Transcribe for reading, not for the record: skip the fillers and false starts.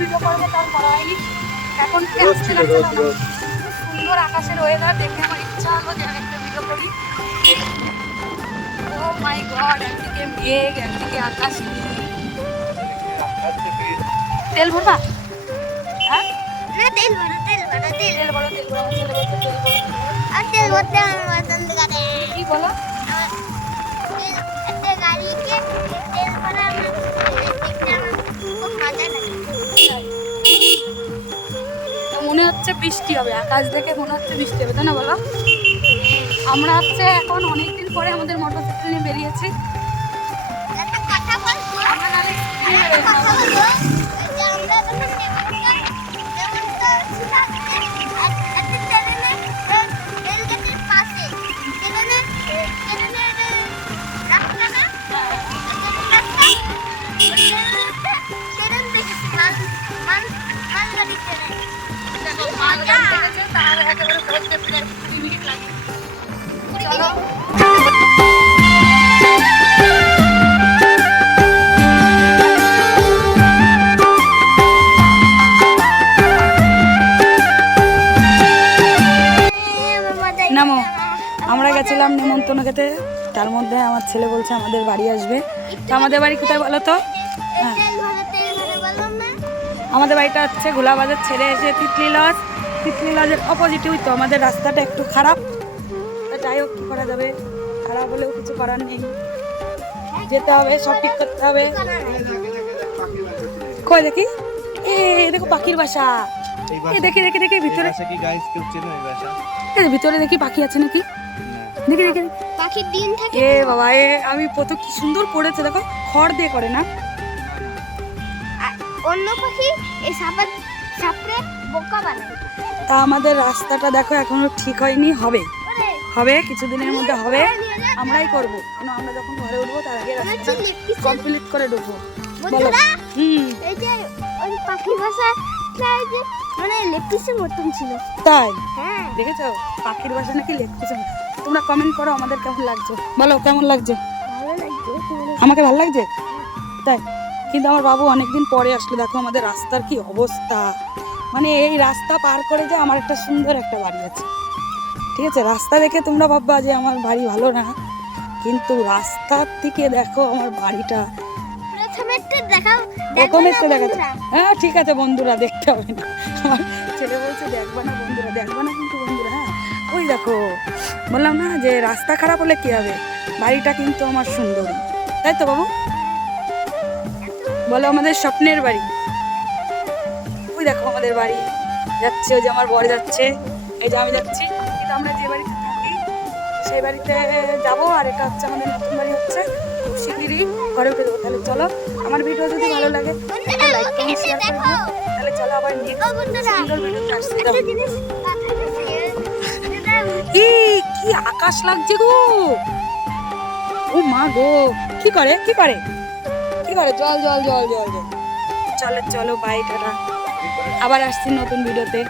Video করবো তার করা হয়নি। এখন সুন্দর আকাশের ওয়েদার দেখে আমার ইচ্ছা হলো যে আমি একটা ভিডিও করি। ও মাই গড, একদিকে মেঘ একদিকে আকাশ। তেল ভরবা? হ্যাঁ তেল ভরো তেল ভরো তেল তেল ভরো তেল ভরো। আমার ছেলে বলছে তেল ভরো। আর তেল ভরতে আমার পছন্দ করে। কি বলো? একটা গাড়িকে তেল ভরা আমার দেখতে আমার খুব মজা লাগে। মনে হচ্ছে বৃষ্টি হবে, আকাশ দেখে মনে হচ্ছে বৃষ্টি হবে, তাই না বলো? আমরা হচ্ছে এখন অনেকদিন পরে আমাদের মোটরসাইকেল নিয়ে বেরিয়েছি। একটা কথা বলবো, আমরা নাহলে একটা কথা বলবো, যে আমরা যখন একটা রেলগেটের পাশে ট্রেনের রাস্তা না, ট্রেন দেখেছি মালগাড়ি ট্রেন। দেখো মালগাড়ি দেখেছে, তার একেবারে বলতে প্রায় 20 মিনিট লাগে। চলো নামো। আমরা গেছিলাম নেমন্তন্ন খেতে, তার মধ্যে আমার ছেলে বলছে আমাদের বাড়ি আসবে। তো আমাদের বাড়ি কোথায় বলো তো? হ্যাঁ, আমাদের বাড়িটা হচ্ছে গোলাবাজার ছেড়ে এসে তিতলি লজ। তিতলি লজের অপোজিটই তো আমাদের রাস্তাটা একটু খারাপ। তা যাই হোক, কী করা যাবে, খারাপ হলেও কিছু করার নেই, যেতে হবে, সব ঠিক করতে হবে। কই দেখি, এ দেখো পাখির বাসা। এ দেখি দেখি দেখি ভিতরে, ভিতরে দেখি পাখি আছে নাকি, দেখি দেখি। পাখির ডিম থাকে। এ বাবা, এ আমি কত কি সুন্দর করেছে দেখো, খড় দিয়ে করে না? অন্য পাখি এই সাপড়ে বোকা বানায়। তা আমাদের রাস্তাটা দেখো এখনো ঠিক হয়নি, হবে হবে কিছুদিনের মধ্যে হবে। আমরাই করবো, কেন আমরা যখন ঘরে উঠবো তার আগে রাস্তাটা কমপ্লিট করে ঢুকবো। বলো। এই যে ওই পাখির বাসা মানে লেপিসের মতন ছিল। তাই হ্যাঁ, দেখেছো পাখির বাসা নাকি লেখতেছে। তোমরা কমেন্ট করো আমাদের কেমন লাগছে, বলো কেমন লাগছে। ভালো লাগছে। আমাকে ভালো লাগছে তাই, কিন্তু আমার বাবু অনেকদিন পরে আসলো। দেখো আমাদের রাস্তার কি অবস্থা, মানে এই রাস্তা পার করে যে আমার একটা সুন্দর একটা বাড়ি আছে। ঠিক আছে, রাস্তা দেখে তোমরা ভাববা যে আমার বাড়ি ভালো না, কিন্তু রাস্তার থেকে দেখো আমার বাড়িটা। প্রথমে একটু দেখাও, প্রথমে একটু দেখাচ্ছি। বন্ধুরা। হ্যাঁ ঠিক আছে বন্ধুরা, দেখতে হবে না। আমার ছেলে বলছে দেখবা না বন্ধুরা, দেখবা না কিন্তু বন্ধুরা। হ্যাঁ ওই দেখো, বললাম না যে রাস্তা খারাপ হলে কি হবে, বাড়িটা কিন্তু আমার সুন্দর, তাই তো বাবু? বলো আমাদের স্বপ্নের বাড়ি। ওই দেখো আমাদের বাড়ি যাচ্ছে, ওই যে আমার বর যাচ্ছে, এই যে আমি যাচ্ছি। কিন্তু আমরা যে বাড়িতে থাকি সেই বাড়িতে যাবো, আর এটা হচ্ছে আমাদের নতুন বাড়ি, হচ্ছে খুব শিগগিরই ঘরে উঠে দেবো। তাহলে চলো, আমার ভিডিও যদি ভালো লাগে একটা লাইক কমেন্ট শেয়ার করে দিও। তাহলে চলো আবার নেক্সট সুন্দর ভিডিওতে আসছি। কি কি আকাশ লাগছে গো, ও মা গো, কি করে কি করে কি করে, জল জল জল জল জল। চলো চলো, বাই, টাটা, আবার আসছি নতুন ভিডিওতে।